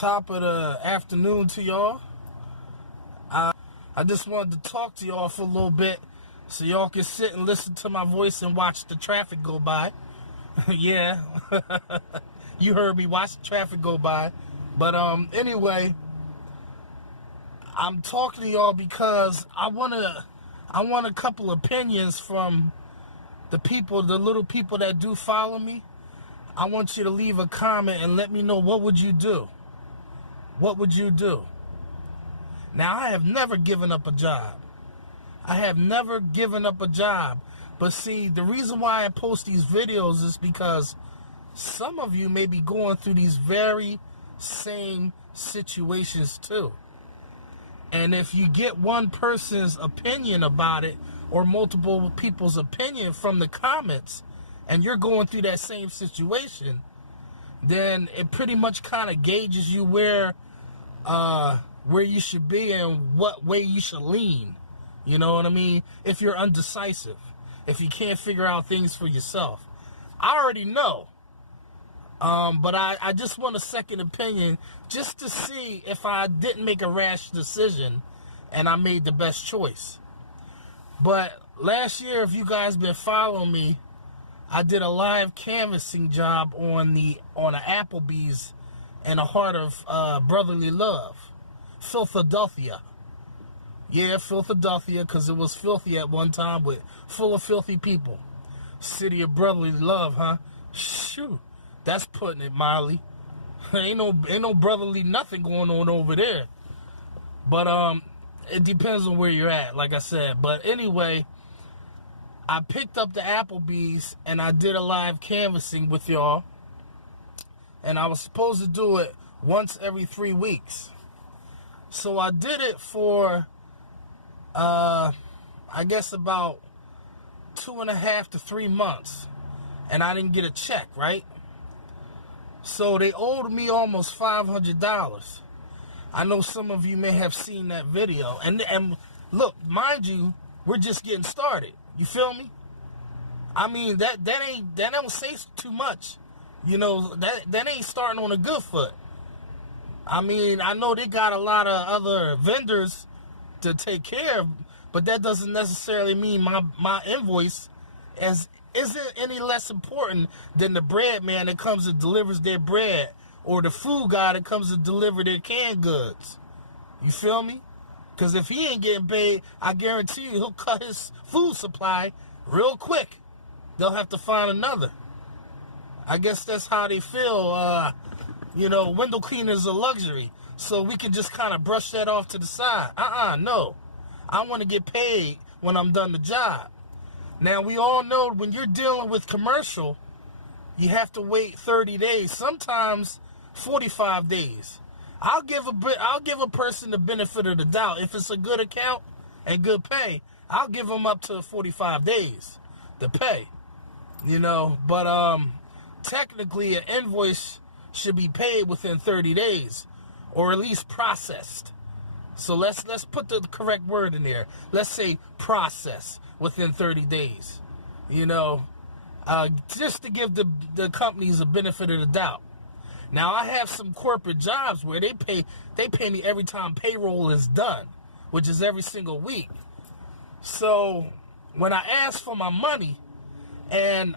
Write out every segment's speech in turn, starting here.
Top of the afternoon to y'all. I just wanted to talk to y'all for a little bit so y'all can sit and listen to my voice and watch the traffic go by. Yeah, you heard me, watch the traffic go by. But anyway, I'm talking to y'all because I want a couple opinions from the people, the little people that do follow me. I want you to leave a comment and let me know, what would you do? What would you do? Now, I have never given up a job. I have never given up a job. But see, the reason why I post these videos is because some of you may be going through these very same situations too. And if you get one person's opinion about it or multiple people's opinion from the comments and you're going through that same situation, then it pretty much kind of gauges you where you should be and what way you should lean. You know what I mean? If you're undecisive, if you can't figure out things for yourself. I already know. But I just want a second opinion just to see if I didn't make a rash decision and I made the best choice. But last year, if you guys been following me, I did a live canvassing job on an Applebee's in the heart of brotherly love, Philadelphia. Yeah, Philadelphia, because it was filthy at one time, but full of filthy people. City of brotherly love, huh? Shoot, that's putting it mildly. ain't no brotherly nothing going on over there. But it depends on where you're at, like I said. But anyway, I picked up the Applebee's and I did a live canvassing with y'all. And I was supposed to do it once every 3 weeks. So I did it for, I guess about 2.5 to 3 months. And I didn't get a check, right? So they owed me almost $500. I know some of you may have seen that video. And look, mind you, we're just getting started. You feel me? I mean, that don't say too much. You know, that ain't starting on a good foot. I mean, I know they got a lot of other vendors to take care of, but that doesn't necessarily mean my invoice isn't any less important than the bread man that comes and delivers their bread or the food guy that comes to deliver their canned goods. You feel me? Because if he ain't getting paid, I guarantee you he'll cut his food supply real quick. They'll have to find another. I guess that's how they feel. Window cleaning is a luxury. So we can just kind of brush that off to the side. No. I want to get paid when I'm done the job. Now, we all know when you're dealing with commercial, you have to wait 30 days, sometimes 45 days. I'll give a person the benefit of the doubt. If it's a good account and good pay, I'll give them up to 45 days to pay. But technically an invoice should be paid within 30 days or at least processed. So let's put the correct word in there. Let's say process within 30 days. Just to give the companies a benefit of the doubt. Now, I have some corporate jobs where they pay me every time payroll is done, which is every single week. So when I ask for my money, and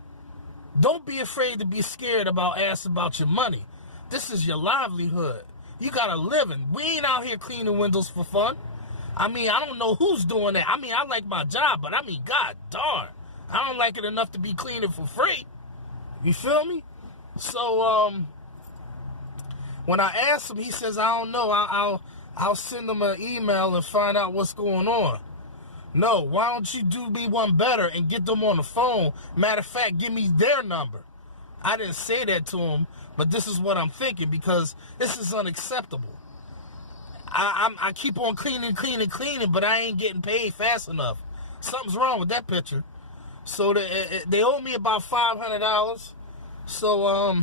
don't be afraid to be scared about asking about your money. This is your livelihood. You got a living. We ain't out here cleaning windows for fun. I mean, I don't know who's doing that. I mean, I like my job, but I mean, god darn, I don't like it enough to be cleaning for free. You feel me? So, when I asked him, he says, I don't know. I'll send them an email and find out what's going on. No, why don't you do me one better and get them on the phone? Matter of fact, give me their number. I didn't say that to him, but this is what I'm thinking because this is unacceptable. I keep on cleaning, but I ain't getting paid fast enough. Something's wrong with that picture. So they owe me about $500. So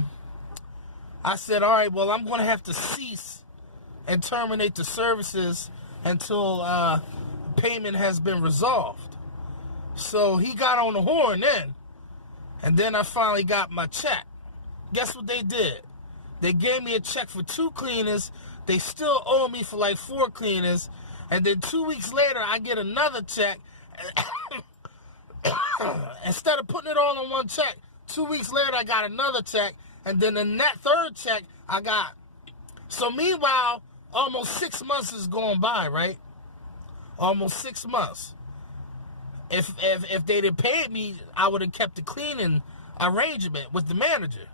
I said, all right, well, I'm going to have to cease and terminate the services until payment has been resolved. So he got on the horn then. And then I finally got my check. Guess what they did? They gave me a check for 2 cleaners. They still owe me for like 4 cleaners. And then 2 weeks later, I get another check. Instead of putting it all in one check, 2 weeks later, I got another check. And then in that third check, I got. So meanwhile, almost 6 months is going by, right? Almost 6 months. If they'd have paid me, I would have kept the cleaning arrangement with the manager.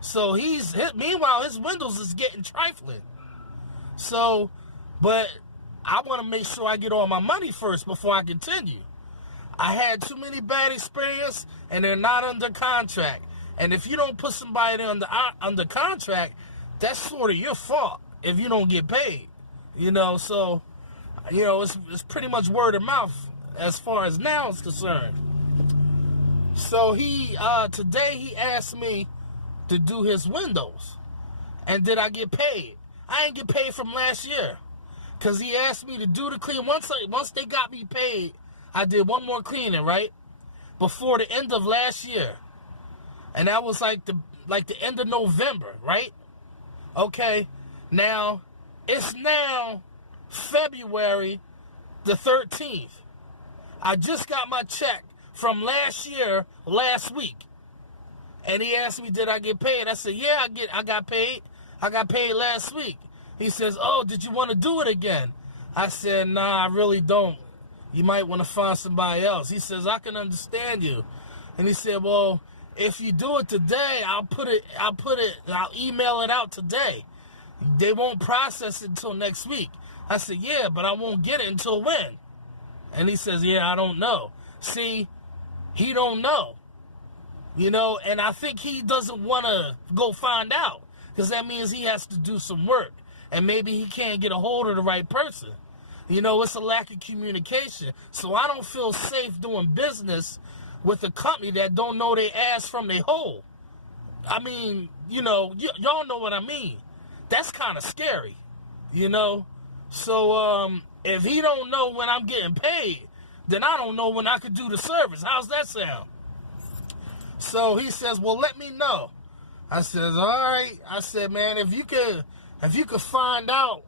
So meanwhile, his windows is getting trifling. So, but I want to make sure I get all my money first before I continue. I had too many bad experiences, and they're not under contract. And if you don't put somebody under contract, that's sort of your fault if you don't get paid. So, it's pretty much word of mouth as far as now is concerned. So today he asked me to do his windows. And did I get paid? I ain't get paid from last year. Because he asked me to do the clean. Once they got me paid, I did one more cleaning, right? Before the end of last year. And that was like the end of November, right? Okay. Now, it's now February the 13th. I just got my check from last year, last week. And he asked me, did I get paid? I said, yeah, I got paid. I got paid last week. He says, oh, did you want to do it again? I said, nah, I really don't. You might want to find somebody else. He says, I can understand you. And he said, well, if you do it today, I'll email it out today. They won't process it until next week. I said, yeah, but I won't get it until when? And he says, yeah, I don't know. See, he don't know. And I think he doesn't want to go find out, because that means he has to do some work, and maybe he can't get a hold of the right person. It's a lack of communication. So I don't feel safe doing business with a company that don't know their ass from their hole. I mean, y'all know what I mean. That's kind of scary, So if he don't know when I'm getting paid, then I don't know when I could do the service. How's that sound? So he says, well, let me know. I says, all right. I said, man, if you could find out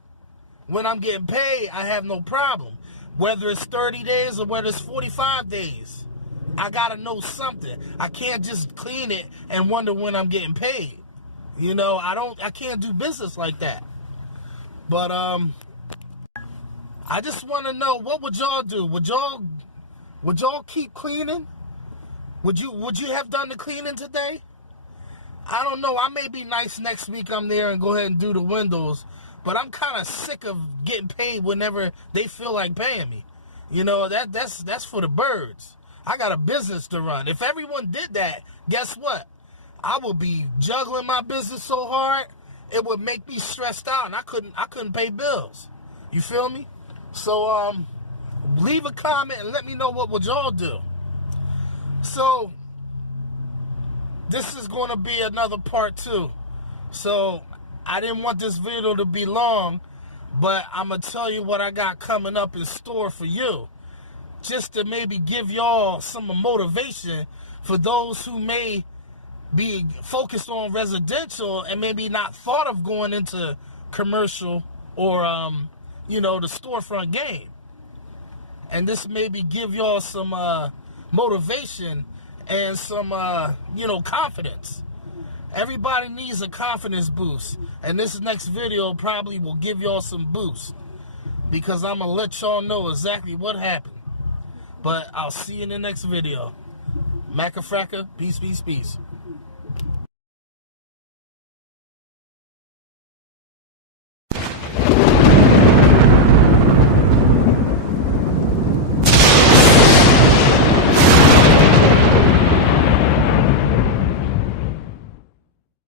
when I'm getting paid, I have no problem. Whether it's 30 days or whether it's 45 days, I got to know something. I can't just clean it and wonder when I'm getting paid. I can't do business like that. But, I just want to know, what would y'all do? Would y'all keep cleaning? Would you have done the cleaning today? I don't know. I may be nice next week. I'm there and go ahead and do the windows. But I'm kind of sick of getting paid whenever they feel like paying me. That's for the birds. I got a business to run. If everyone did that, guess what? I would be juggling my business so hard, it would make me stressed out, and I couldn't pay bills. You feel me? So leave a comment and let me know what would y'all do. So this is going to be another part 2. So I didn't want this video to be long, but I'm going to tell you what I got coming up in store for you, just to maybe give y'all some motivation for those who may be focused on residential and maybe not thought of going into commercial or, the storefront game. And this maybe give y'all some motivation and some, confidence. Everybody needs a confidence boost. And this next video probably will give y'all some boost, because I'm going to let y'all know exactly what happened. But I'll see you in the next video. Macafracka, peace, peace, peace.